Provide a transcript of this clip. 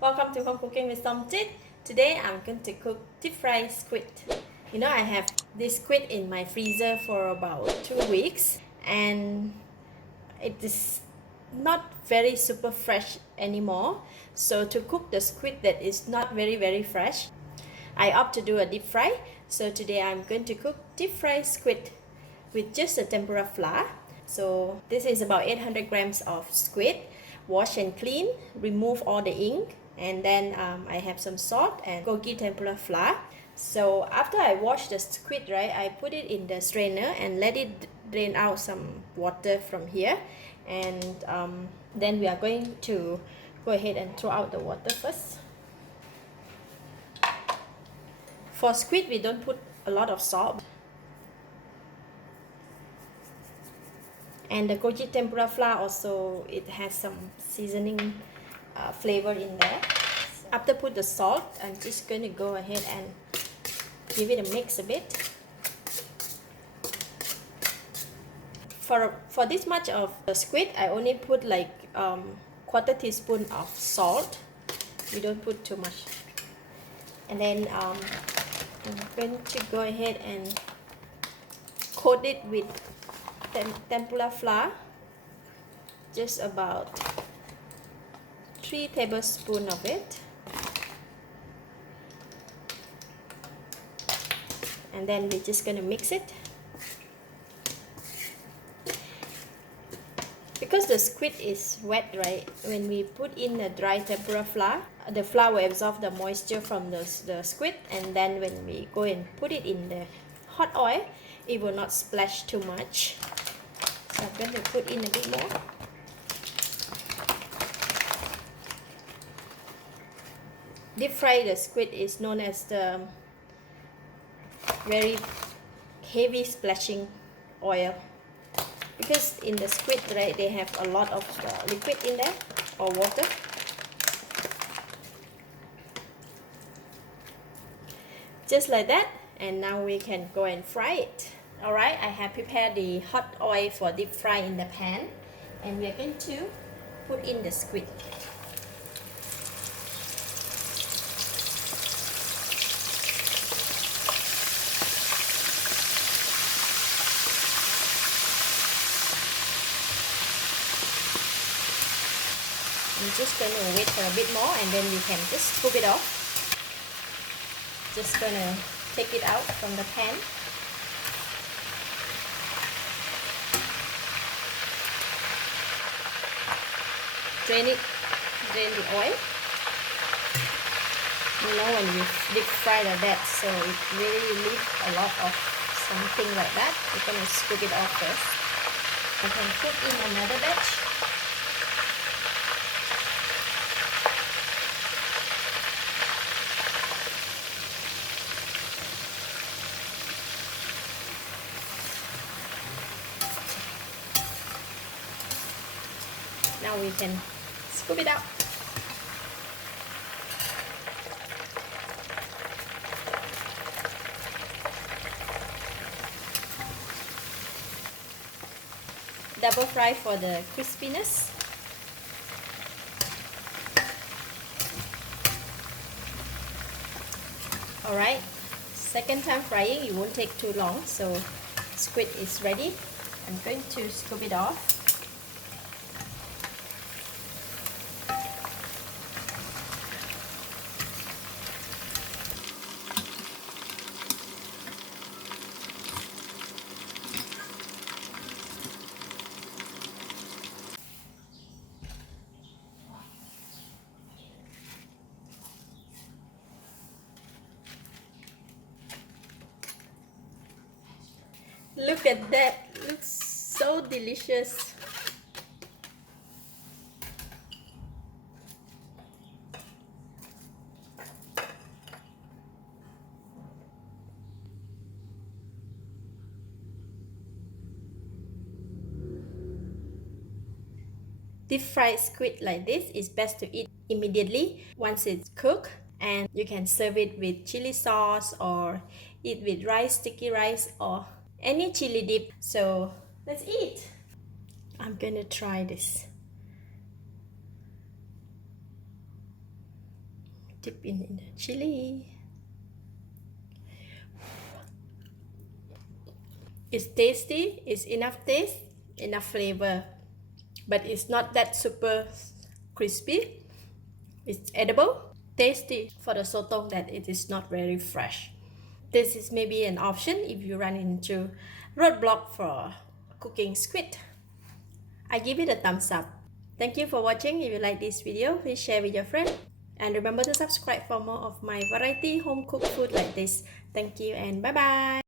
Welcome to Home Cooking with Something. Today I'm going to cook deep fried squid. You know, I have this squid in my freezer for about 2 weeks and it is not very super fresh anymore. So to cook the squid that is not very fresh, I opt to do a deep fry. So today I'm going to cook deep fried squid with just a tempura flour. So this is about 800 grams of squid. Wash and clean, remove all the ink, and then I have some salt and gogi tempura flour. So after I wash the squid, right, I put it in the strainer and let it drain out some water from here, and then we are going to go ahead and throw out the water first. For squid, we don't put a lot of salt. And the goji tempura flour also, it has some seasoning flavor in there. After put the salt, I'm just going to go ahead and give it a mix a bit. For this much of the squid, I only put like quarter teaspoon of salt. We don't put too much. And then I'm going to go ahead and coat it with tempura flour, just about 3 tablespoons of it, and then we're just gonna mix it. Because the squid is wet, right, when we put in the dry tempura flour, the flour will absorb the moisture from the squid, and then when we go and put it in the hot oil, it will not splash too much. So I'm going to put in a bit more. Deep fry the squid is known as the very heavy splashing oil, because in the squid, right, they have a lot of liquid in there or water. Just like that, and now we can go and fry it. Alright, I have prepared the hot oil for deep fry in the pan, and we are going to put in the squid. I'm just going to wait for a bit more, and then we can just scoop it off. Just going to take it out from the pan. Drain the oil. You know, when you deep fry like that, so it really leaves a lot of something like that. We're going to scoop it off first. I can put in another batch. Now we can scoop it out. Double fry for the crispiness. Alright, second time frying, it won't take too long, so squid is ready. I'm going to scoop it off. Look at that, looks so delicious. Deep fried squid like this is best to eat immediately once it's cooked, and you can serve it with chili sauce or eat with rice, sticky rice, or any chili dip. So let's eat. I'm gonna try this. dip in the chili. It's tasty, it's enough taste, enough flavor, but it's not that super crispy. It's edible, tasty for the sotong that it is not very fresh. This is maybe an option if you run into roadblock for cooking squid. I give it a thumbs up. Thank you for watching. If you like this video, please share with your friend. And remember to subscribe for more of my variety home cooked food like this. Thank you and bye bye.